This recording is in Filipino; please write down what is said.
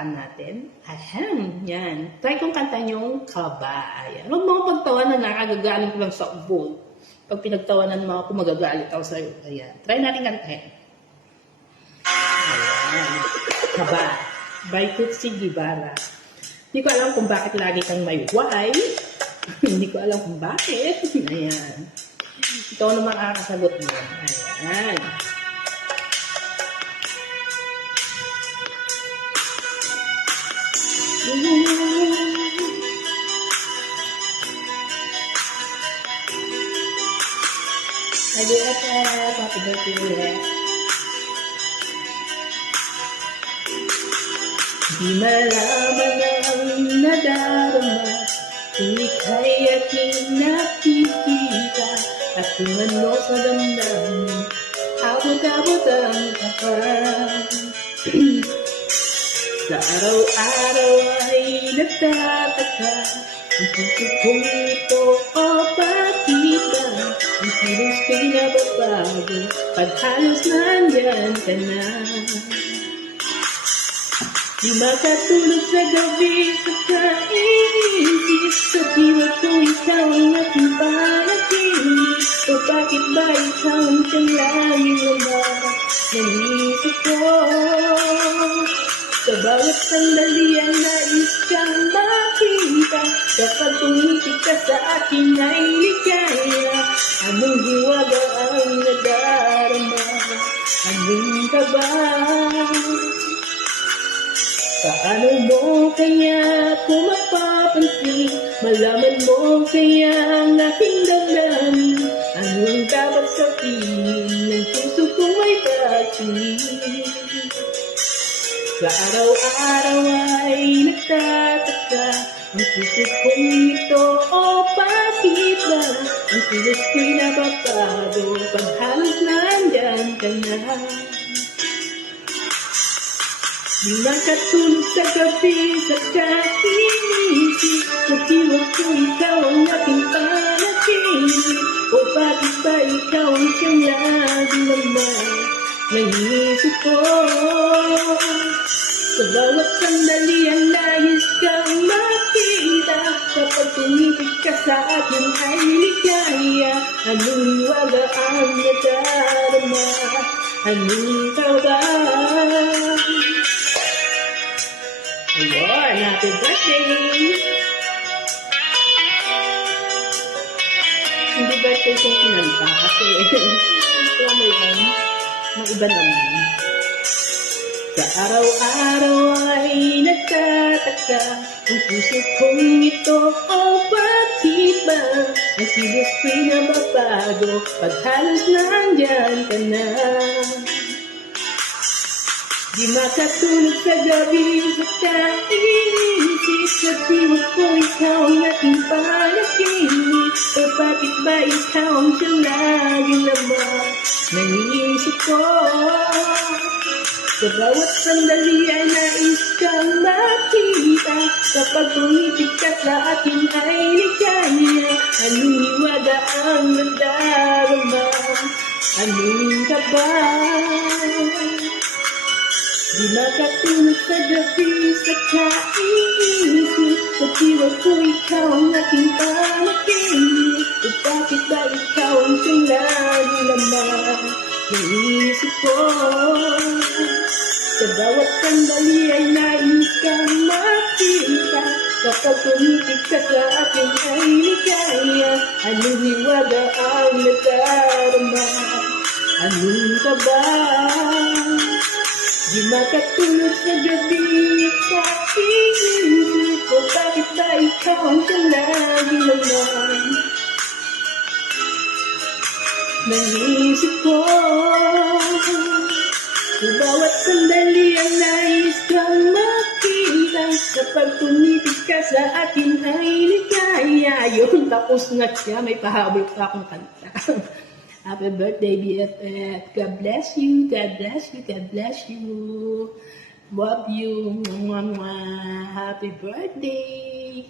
kabataan natin. Ahem, yan. Try kong kantahin yung kaba. Ayan. Huwag mo pagtawanan, nakagagaling ko lang sa ubo. Pag pinagtawanan mo ako, magagalit ako sa'yo. Ayan. Try natin kantahin. Ayan. Kaba. By Tutsi Guevara. Hindi ko alam kung bakit lagi kang may why. Hindi ko alam kung bakit. Ayan. Ikaw naman makakasagot mo. Ayan. Happy birthday. Di malaman ang nadarama kung ika'y aking nakikita at kung ano sa damdamin abot-abot ang kapal. Sa araw-araw ay nagtataka ang puso kong ito o bakit ba ang kilos ko'y nababago pag halos nandyan ka na. Di makatulog sa gabi sa kaiisip sa diwa ko ikaw ang aking panaginip o bakit ba ikaw ang siyang laging lumabas ng isip ko. Sa bawat sandali ang nais kang makita kapag tumitig ka sa akin ay ligaya. Anong hiwaga ang nadarama? Anong kaba? Paano mo kaya kung mapapansin? Malaman mo kaya ang aking damdamin? Anong dapat sabihin ng puso ko ay bakit? Sa araw-araw ay nagtataka ang puso kong ito o bakit ba ang kilos ko'y nababago pag halos nandyan ka na. Di makatulog sa gabi sa kainisip sa diwa ko ikaw ang aking panaginip o bakit ba ikaw ang siyang laging naman ng isip ko. Sa bawat sandali ang nais kang makita kapag tumitig ka sa akin ay ligaya. Anong hiwaga ang nadarama? Anong kaba? Ayun, happy birthday! Hindi birthday kong kinanta kasi ito mo yan, ng iba naman. Sa araw-araw ay nagtataka ang puso kong ito o bakit ba ang kilos ko'y nababago pag halos nandyan ka na. Di makatulog sa gabi sa kainisip sa diwa ko ikaw ang aking panaginip o bakit ba ikaw ang siyang laging laman ng isip ko. Sa bawat sandali ay nais kang makita kapag tumitig ka sa akin ay ligaya. Anong hiwaga ang nadarama? Anong kaba? Di makatulog sa gabi sa kainisip sa diwa ko ikaw ang aking panaginip o bakit ba ikaw ang siyang laging laman ng isip ko. Sa bawat sandali ay nais kang makita kapag tumitig ka sa akin ay ligaya. Anong hiwaga ang nadarama? Anong kaba? Di makatulog sa gabi sa isip ko bakit ba ikaw ang siyang laging laman ng isip ko. Sa bawat sandali ang nais kang makita kapag tumitig ka sa akin ay ligaya. Yun, tapos na siya. May pahabol pa akong kanta. Happy birthday, BFF. God bless you. God bless you. God bless you. Love you. Mwah, mwah. Happy birthday.